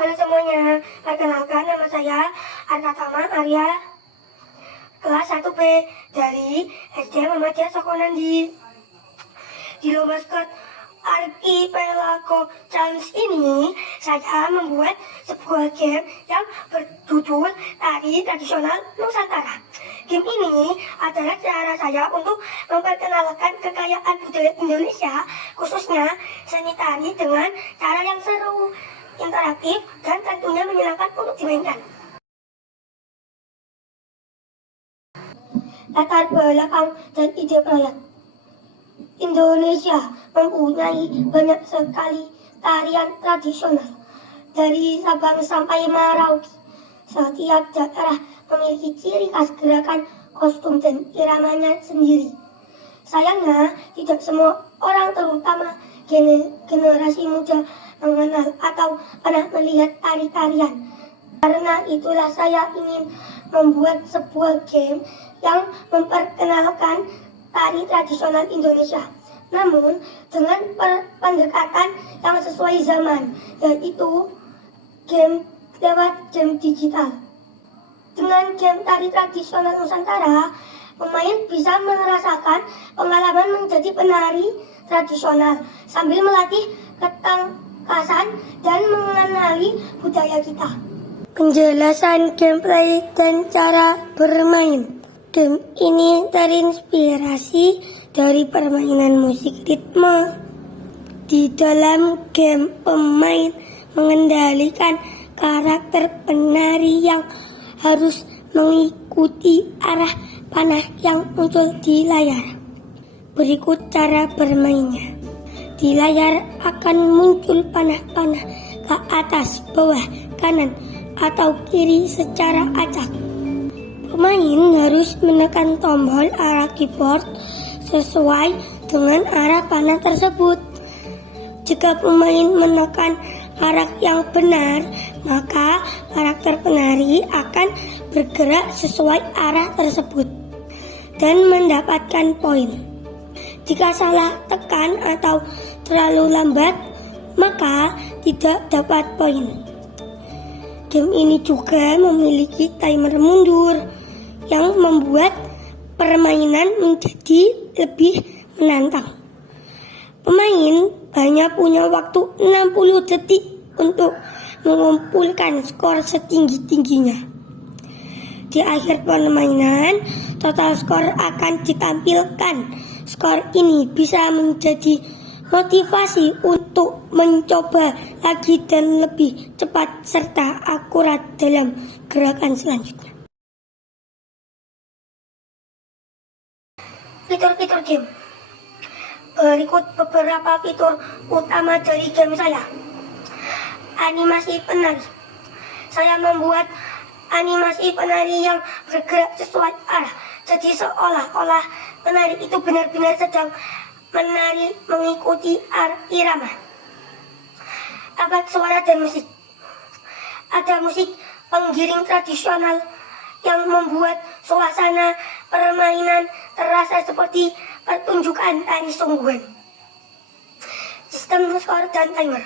Halo semuanya, perkenalkan nama saya Arkatama Arya, kelas 1B dari SD Muhammadiyah Sokonandi. Di lomba skot Archipelago Challenge ini, saya membuat sebuah game yang berjudul Tari Tradisional Nusantara. Game ini adalah cara saya untuk memperkenalkan kekayaan budaya Indonesia, khususnya seni tari dengan cara yang seru, interaktif, dan tentunya menyenangkan untuk dimainkan. Latar belakang dan ide proyek. Indonesia mempunyai banyak sekali tarian tradisional dari Sabang sampai Merauke. Setiap daerah memiliki ciri khas gerakan, kostum, dan iramanya sendiri. Sayangnya, tidak semua orang, terutama generasi muda, mengenal atau pernah melihat tari-tarian. Karena itulah saya ingin membuat sebuah game yang memperkenalkan tari tradisional Indonesia, namun dengan pendekatan yang sesuai zaman, yaitu game lewat game digital. Dengan game tari tradisional Nusantara, pemain bisa merasakan pengalaman menjadi penari tradisional sambil melatih ketangkasan dan mengenali budaya kita. Penjelasan gameplay dan cara bermain. Game ini terinspirasi dari permainan musik ritme. Di dalam game, pemain mengendalikan karakter penari yang harus mengikuti arah panah yang muncul di layar. Berikut cara bermainnya. Di layar akan muncul panah-panah ke atas, bawah, kanan, atau kiri secara acak. Pemain harus menekan tombol arah keyboard sesuai dengan arah panah tersebut. Jika pemain menekan arah yang benar, maka karakter penari akan bergerak sesuai arah tersebut dan mendapatkan poin. Jika salah tekan atau terlalu lambat, maka tidak dapat poin. Game ini juga memiliki timer mundur yang membuat permainan menjadi lebih menantang. Pemain hanya punya waktu 60 detik untuk mengumpulkan skor setinggi-tingginya. Di akhir permainan, total skor akan ditampilkan. Skor ini bisa menjadi motivasi untuk mencoba lagi dan lebih cepat serta akurat dalam gerakan selanjutnya. Fitur-fitur game. Berikut beberapa fitur utama dari game saya. Animasi penari. Saya membuat animasi penari yang bergerak sesuai arah. Jadi seolah-olah penari itu benar-benar sedang menari mengikuti irama. Efek suara dan musik. Ada musik penggiring tradisional yang membuat suasana permainan terasa seperti pertunjukan tari sungguhan. Sistem skor dan timer.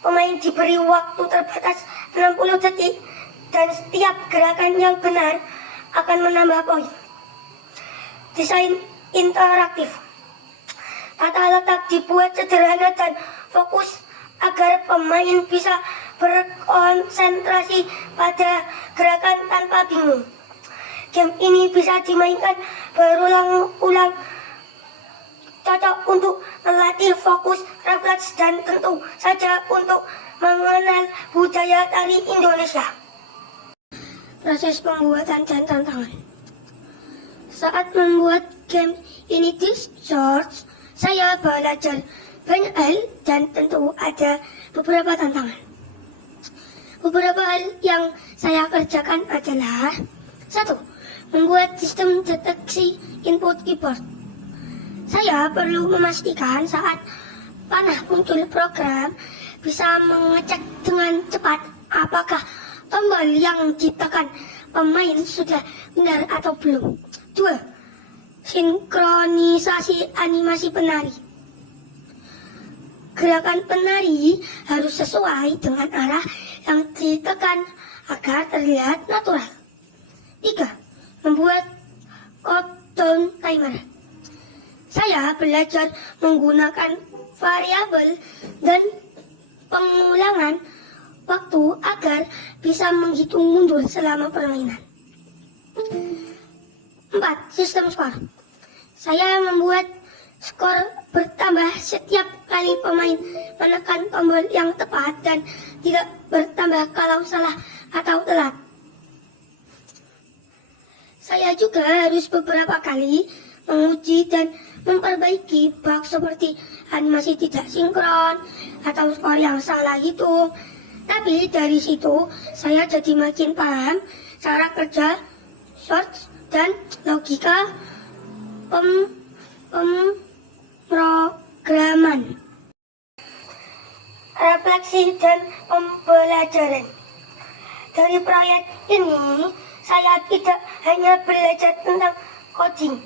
Pemain diberi waktu terbatas 60 detik dan setiap gerakan yang benar akan menambah poin. Desain interaktif. Tata letak dibuat sederhana dan fokus agar pemain bisa berkonsentrasi pada gerakan tanpa bingung. Game ini bisa dimainkan berulang-ulang, cocok untuk melatih fokus, refleks, dan tentu saja untuk mengenal budaya tari Indonesia. Proses pembuatan dan tantangan. Saat membuat game ini di Shorts, saya belajar banyak hal dan tentu ada beberapa tantangan. Beberapa hal yang saya kerjakan adalah: 1. Membuat sistem deteksi input keyboard. Saya perlu memastikan saat panah muncul program bisa mengecek dengan cepat apakah tombol yang ditekan pemain sudah benar atau belum. 2. Sinkronisasi animasi penari. Gerakan penari harus sesuai dengan arah yang ditekan agar terlihat natural. 3. Membuat countdown timer. Saya belajar menggunakan variabel dan pengulangan waktu agar bisa menghitung mundur selama permainan. 4. Sistem skor. Saya membuat skor bertambah setiap kali pemain menekan tombol yang tepat dan tidak bertambah kalau salah atau telat. Saya juga harus beberapa kali menguji dan memperbaiki bug seperti animasi tidak sinkron atau skor yang salah hitung. Tapi dari situ saya jadi makin paham cara kerja shorts dan logika pemrograman. Refleksi dan pembelajaran. Dari proyek ini, saya tidak hanya belajar tentang coding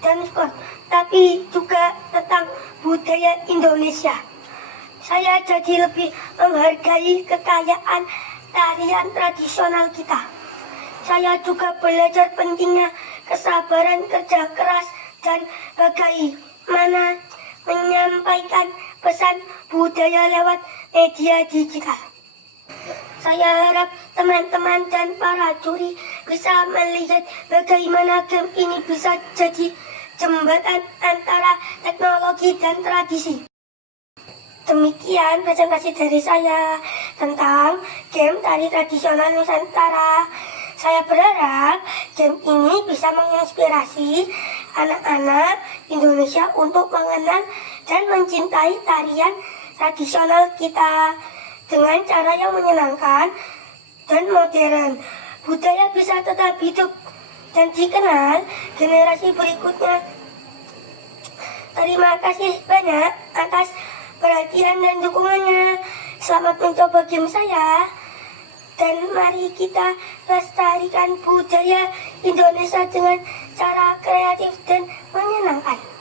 dan skor, tapi juga tentang budaya Indonesia. Saya jadi lebih menghargai kekayaan tarian tradisional kita. Saya juga belajar pentingnya kesabaran, kerja keras, dan bagaimana menyampaikan pesan budaya lewat media digital. Saya harap teman-teman dan para juri bisa melihat bagaimana game ini bisa jadi jembatan antara teknologi dan tradisi. Demikian presentasi dari saya tentang game tari tradisional Nusantara. Saya berharap game ini bisa menginspirasi anak-anak Indonesia untuk mengenal dan mencintai tarian tradisional kita dengan cara yang menyenangkan dan modern. Budaya bisa tetap hidup dan dikenal generasi berikutnya. Terima kasih banyak atas perhatian dan dukungannya. Selamat mencoba game saya. Dan mari kita lestarikan budaya Indonesia dengan cara kreatif dan menyenangkan.